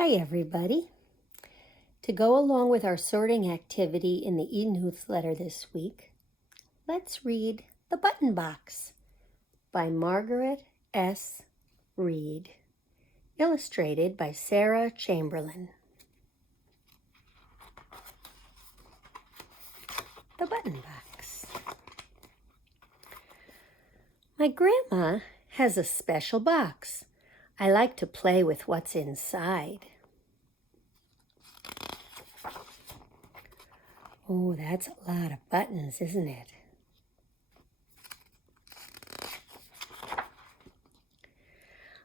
Hi everybody. To go along with our sorting activity in the e-newsletter this week, let's read The Button Box by Margarette S. Reid, illustrated by Sarah Chamberlain. The Button Box. My grandma has a special box. I like to play with what's inside. Oh, that's a lot of buttons, isn't it?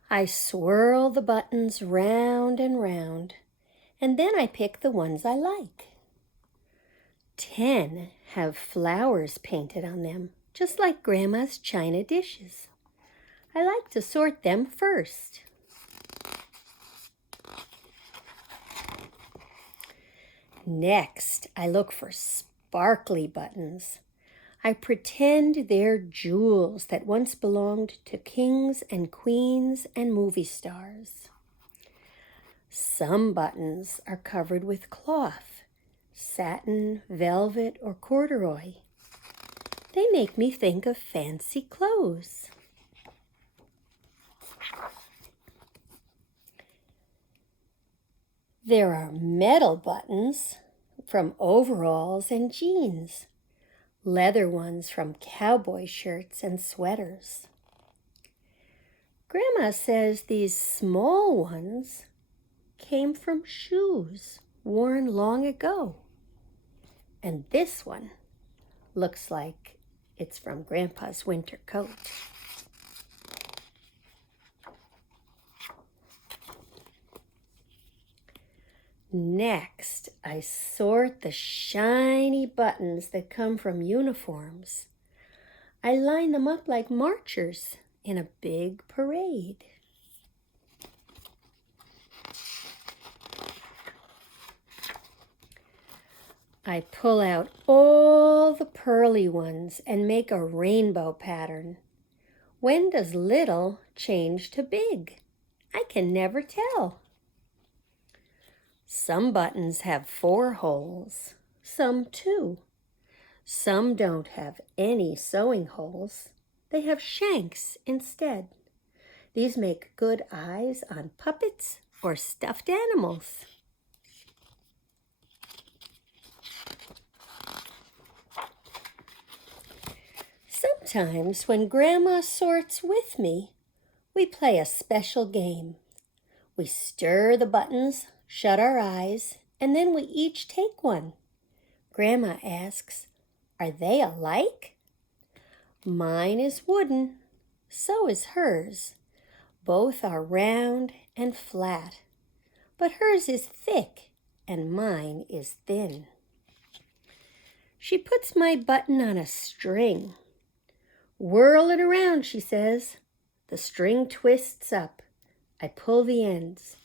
I swirl the buttons round and round, and then I pick the ones I like. 10 have flowers painted on them, just like Grandma's china dishes. I like to sort them first. Next, I look for sparkly buttons. I pretend they're jewels that once belonged to kings and queens and movie stars. Some buttons are covered with cloth, satin, velvet, or corduroy. They make me think of fancy clothes. There are metal buttons from overalls and jeans, leather ones from cowboy shirts and sweaters. Grandma says these small ones came from shoes worn long ago. And this one looks like it's from Grandpa's winter coat. Next, I sort the shiny buttons that come from uniforms. I line them up like marchers in a big parade. I pull out all the pearly ones and make a rainbow pattern. When does little change to big? I can never tell. Some buttons have 4 holes, some 2. Some don't have any sewing holes. They have shanks instead. These make good eyes on puppets or stuffed animals. Sometimes when Grandma sorts with me, we play a special game. We stir the buttons, shut our eyes, and then we each take one. Grandma asks, "Are they alike?" Mine is wooden, so is hers. Both are round and flat, but hers is thick and mine is thin. She puts my button on a string. "Whirl it around," she says. The string twists up. I pull the ends.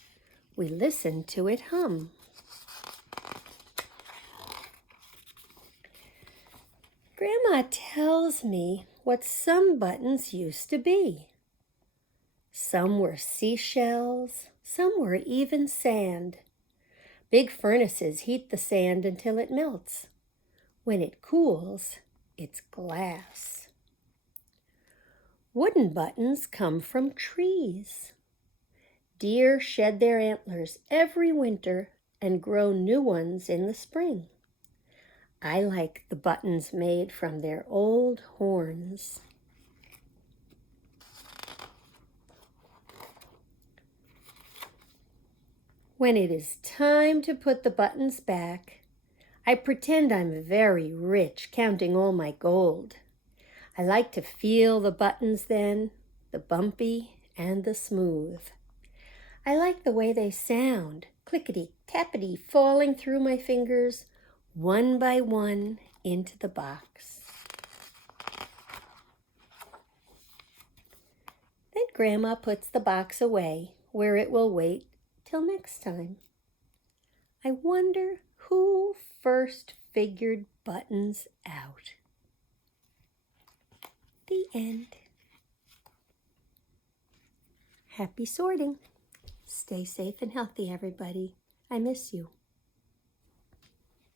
We listen to it hum. Grandma tells me what some buttons used to be. Some were seashells, some were even sand. Big furnaces heat the sand until it melts. When it cools, it's glass. Wooden buttons come from trees. Deer shed their antlers every winter and grow new ones in the spring. I like the buttons made from their old horns. When it is time to put the buttons back, I pretend I'm very rich, counting all my gold. I like to feel the buttons then, the bumpy and the smooth. I like the way they sound, clickety-tappity, falling through my fingers, one by one into the box. Then Grandma puts the box away where it will wait till next time. I wonder who first figured buttons out. The end. Happy sorting. Stay safe and healthy, everybody. I miss you.